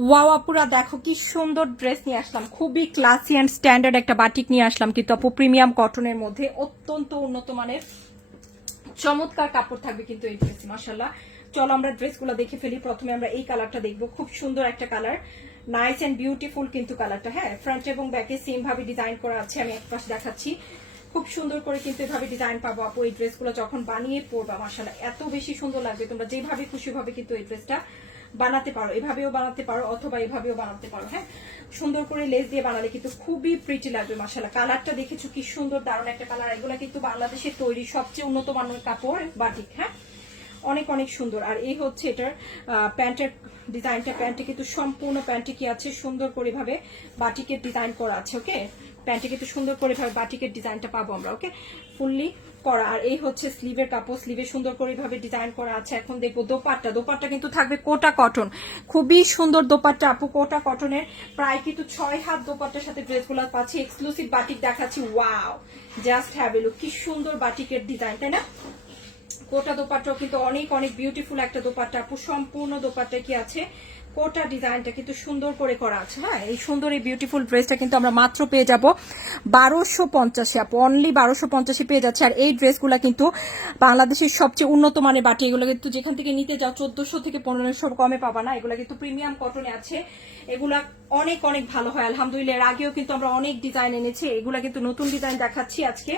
Wow আপুরা দেখো কি সুন্দর ড্রেস নিয়ে আসলাম, খুবই ক্লাসি অ্যান্ড স্ট্যান্ডার্ড একটা বাটিক নিয়ে আসলাম, কিন্তু আপু প্রিমিয়াম কটনের মধ্যে অত্যন্ত উন্নত মানের চমৎকার কাপড় থাকবে কিন্তু এই ড্রেস। মাশাআল্লাহ, চলো আমরা ড্রেসগুলো দেখে ফেলি। প্রথমে আমরা এই কালারটা দেখবো, খুব সুন্দর একটা কালার, নাইস এন্ড বিউটিফুল কিন্তু কালারটা। হ্যাঁ, ফ্রন্ট এবং ব্যাকে সেম ভাবে ডিজাইন করা আছে, আমি এক পাশে দেখাচ্ছি। খুব সুন্দর করে কিন্তু এভাবে ডিজাইন পাবো আপু এই ড্রেসগুলো যখন বানিয়ে পরবা। মাশাআল্লাহ, এত বেশি সুন্দর লাগবে, তোমরা যেভাবে খুশি ভাবে কিন্তু এই ড্রেসটা বানাতে পারো, এভাবেও বানাতে পারো অথবা এভাবেও বানাতে পারো। হ্যাঁ, সুন্দর করে লেস দিয়ে বানালে কিন্তু খুবই প্রিটি লাগবে। মাশাআল্লাহ, কালারটা দেখেছো কি সুন্দর, দারুণ একটা কালার। এগুলো কিন্তু বাংলাদেশের তৈরি সবচেয়ে উন্নত মানের কাপড় বাটিক। হ্যাঁ, অনেক অনেক সুন্দর। আর এই হচ্ছে এটার প্যান্টের ডিজাইনটা, প্যান্টে কিন্তু সম্পূর্ণ প্যান্টে কি আছে সুন্দর করে ভাবে বাটিকের ডিজাইন করা আছে। ওকে, প্যান্টে কিন্তু সুন্দর করে ভাবে বাটিকের ডিজাইনটা পাবো আমরা। ওকে, ফুললি করা। আর এই হচ্ছে স্লিভের কাপড়, স্লিভে সুন্দর করে ভাবে ডিজাইন করা আছে। এখন দেখবো দোপাট্টা, দোপাট্টা কিন্তু থাকবে কোটা কটন, খুবই সুন্দর দোপাট্টা আপু, কোটা কটনের। প্রায় কিন্তু 6 হাত দোপাট্টার সাথে ড্রেসগুলো পাচ্ছি। এক্সক্লুসিভ বাটিক দেখাচ্ছি, wow just have a look, কি সুন্দর বাটিকের ডিজাইন, তাই না? কোটা দোপাট্টাও কিন্তু অনেক অনেক বিউটিফুল একটা দোপাট্টা আপু, সম্পূর্ণ দোপাট্টা কি আছে কোটা ডিজাইনটা কিন্তু সুন্দর করে করা আছে। হ্যাঁ, এই সুন্দর এই বিউটিফুল ড্রেসটা কিন্তু আমরা মাত্র পেয়ে যাব 1250 আপু, অনলি 1250 পেয়ে যাচ্ছে। আর এই ড্রেসগুলো কিন্তু বাংলাদেশের সবচেয়ে উন্নত মানের বাটি, এগুলো কিন্তু যেখান থেকে নিতে যাও 1400 থেকে 1500 কমে পাবা না। এগুলো কিন্তু প্রিমিয়াম কটনে আছে, এগুলা অনেক অনেক ভালো হয় আলহামদুলিল্লাহ। এর আগেও কিন্তু আমরা অনেক ডিজাইন এনেছি, এগুলা কিন্তু নতুন ডিজাইন দেখাচ্ছি আজকে।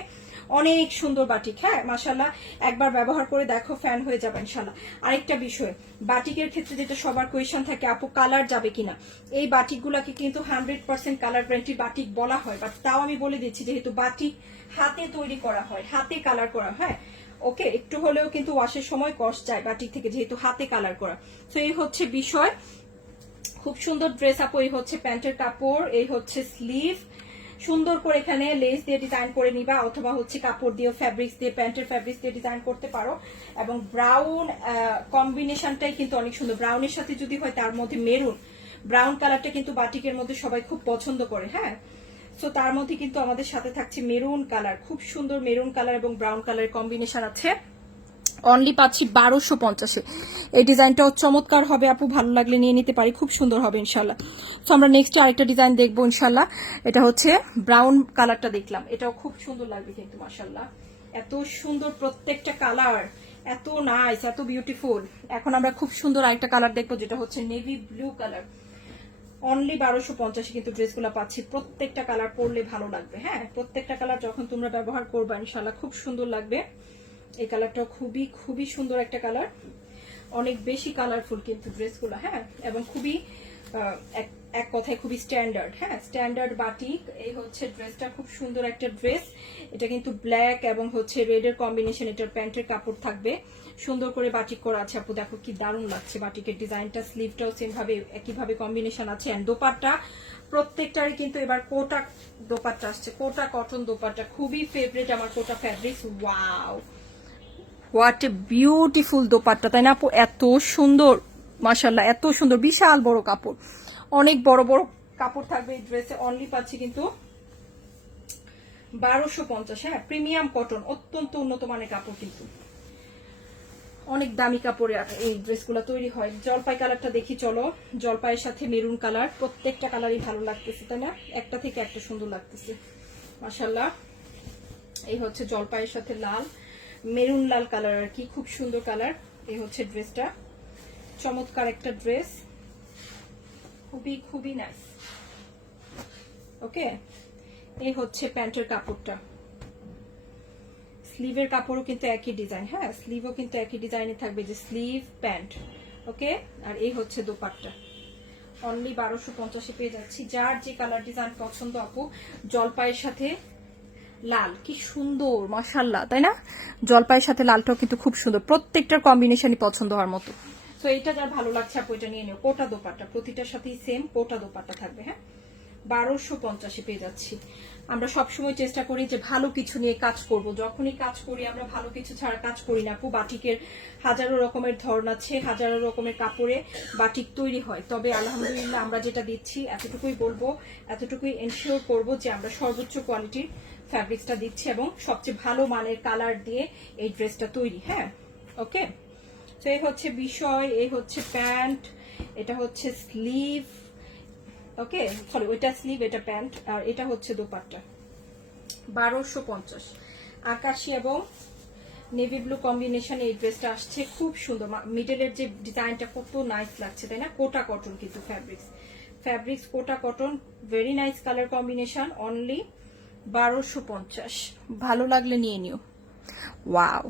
অনেক সুন্দর বাটিক। হ্যাঁ, মাশাআল্লাহ, একবার ব্যবহার করে দেখো, ফ্যান হয়ে যাবে ইনশাআল্লাহ। আরেকটা বিষয়, বাটিকের ক্ষেত্রে যেটা সবার কোয়েশ্চন থাকে, আপু কালার যাবে কিনা। এই বাটিকগুলোকে কিন্তু 100% কালার গ্যারান্টি বাটিক বলা হয়, বাট তাও আমি বলে দিচ্ছি যেহেতু বাটিক হাতে তৈরি করা হয়, হাতে কালার করা হয়। ওকে, একটু হলেও কিন্তু ওয়াশের সময় কষ্ট যায় বাটিক থেকে, যেহেতু হাতে কালার করা। তো এই হচ্ছে বিষয়, খুব সুন্দর ড্রেস আপু। এই হচ্ছে প্যান্টের কাপড়, এই হচ্ছে স্লিভ, সুন্দর করে এখানে লেস দিয়ে ডিজাইন করে নিবা, অথবা হচ্ছে কাপড় দিয়ে ফ্যাব্রিক্স দিয়ে, প্যান্টের ফ্যাব্রিক্স দিয়ে ডিজাইন করতে পারো। এবং ব্রাউন কম্বিনেশনটাই কিন্তু অনেক সুন্দর, ব্রাউনের সাথে যদি হয় তার মধ্যে মেরুন, ব্রাউন কালারটা কিন্তু বাটিকের মধ্যে সবাই খুব পছন্দ করে। হ্যাঁ, সো তার মধ্যে কিন্তু আমাদের সাথে থাকছে মেরুন কালার, খুব সুন্দর মেরুন কালার এবং ব্রাউন কালারের কম্বিনেশন আছে। অনলি পাচ্ছি 1250। এই ডিজাইনটাও চমৎকার হবে আপু, ভালো লাগলে নিয়ে নিতে পারি, খুব সুন্দর হবে ইনশাল্লাহ। তো আমরা নেক্সট আরেকটা ডিজাইন দেখবো ইনশাল্লাহ। এটা হচ্ছে ব্রাউন কালারটা দেখলাম, এটাও খুব সুন্দর লাগবে কিন্তু মাশাল্লাহ, এত সুন্দর প্রত্যেকটা কালার, এত নাইস, এত বিউটিফুল। এখন আমরা খুব সুন্দর আরেকটা কালার দেখবো, যেটা হচ্ছে নেভি ব্লু কালার। অনলি 1250 কিন্তু ড্রেসগুলো পাচ্ছি, প্রত্যেকটা কালার পরলে ভালো লাগবে। হ্যাঁ, প্রত্যেকটা কালার যখন তোমরা ব্যবহার করবা ইনশাল্লাহ খুব সুন্দর লাগবে। এই কালারটা খুবই খুবই সুন্দর একটা কালার, অনেক বেশি কালারফুল কিন্তু ড্রেসগুলো। হ্যাঁ, এবং খুবই এক কথায় খুবই স্ট্যান্ডার্ড। হ্যাঁ, স্ট্যান্ডার্ড বাটিক। এই হচ্ছে ড্রেসটা, খুব সুন্দর একটা ড্রেস। এটা কিন্তু ব্ল্যাক এবং হচ্ছে রেড এর কম্বিনেশন, এটার প্যান্টের কাপড় থাকবে, সুন্দর করে বাটিক করা আছে আপু, দেখো কি দারুণ লাগছে বাটিকের ডিজাইনটা। স্লিভটাও সেম ভাবে একইভাবে কম্বিনেশন আছে। এন্ড দোপাট্টা প্রত্যেকটারই কিন্তু এবার কোটা দোপাট্টা আসছে, কোটা কটন দোপাট্টা, খুবই ফেভারিট আমার Kota fabrics. Wow, what a beautiful dupatta, তাই না আপু? এত সুন্দর মাশাআল্লাহ, এত সুন্দর, বিশাল বড় কাপড়, অনেক বড় বড় কাপড় থাকবে এই ড্রেসে। অনলি পাচ্ছি কিন্তু 1250। হ্যাঁ, প্রিমিয়াম কটন, অত্যন্ত উন্নত মানের কাপড়, কিন্তু অনেক দামি কাপড়ে এই ড্রেসগুলো তৈরি হয়। জলপাই কালারটা দেখি চলো, জলপাইয়ের সাথে মেরুন কালার, প্রত্যেকটা কালারই ভালো লাগতেছে, তাই না? একটা থেকে একটা সুন্দর লাগতেছে মাশাআল্লাহ। এই হচ্ছে জলপাইয়ের সাথে লাল, মেরুন লাল কালার আর কি, খুব সুন্দর কালার। এই হচ্ছে ড্রেসটা, চমৎকার একটা ড্রেস, খুবই খুবই নাইস। ওকে, এই হচ্ছে প্যান্টের কাপড়টা, স্লিভের কাপড়ও কিন্তু একই ডিজাইন। হ্যাঁ, স্লিভও কিন্তু একই ডিজাইনে থাকবে, যে স্লিভ প্যান্ট। ওকে, আর এই হচ্ছে দোপাট্টা। অনলি 1250 পেয়ে যাচ্ছি। যার যে কালার ডিজাইন পছন্দ আপু, জলপাইয়ের সাথে লাল, কি সুন্দর মাশাআল্লাহ, তাই না? জলপাইয়ের সাথে লালটাও কিন্তু খুব সুন্দর, প্রত্যেকটার কম্বিনেশনই পছন্দ হওয়ার মতো। তো এটা যার ভালো লাগছে আপু এটা নিয়ে নিও। কোটা দোপাট্টা, প্রতিটার সাথেই সেম কোটা দোপাট্টা থাকবে। হ্যাঁ, 1250 পেয়ে যাচ্ছি। আমরা সবসময় চেষ্টা করি যে ভালো কিছু নিয়ে কাজ করব, যখনই কাজ করি আমরা ভালো কিছু ছাড়া কাজ করি না আপু। বাটিকের হাজারো রকমের ধরন আছে, হাজারো রকমের কাপড়ে বাটিক তৈরি হয়, তবে আলহামদুলিল্লাহ আমরা যেটা দিচ্ছি এতটুকুই বলবো, এতটুকুই এনশিওর করব যে আমরা সর্বোচ্চ কোয়ালিটির ফ্যাব্রিক্সটা দিচ্ছি এবং সবচেয়ে ভালো মানের কালার দিয়ে এই ড্রেসটা তৈরি। হ্যাঁ, ওকে। তো এই হচ্ছে বিষয়, এই হচ্ছে প্যান্ট, এটা হচ্ছে স্লিভ, ওকে সরি ওইটা স্লিভ, এটা প্যান্ট, আর এটা হচ্ছে দোপাট্টা। 1250। আকাশি এবং নেভি ব্লু কম্বিনেশন এই ড্রেসটা আসছে, খুব সুন্দর। মিডলের যে ডিজাইনটা কত নাইস লাগছে তাই না? কোটা কটন কিন্তু fabrics Kota cotton, very nice colour combination, only 1250। ভালো লাগলে নিয়ে নিও। ওয়াও।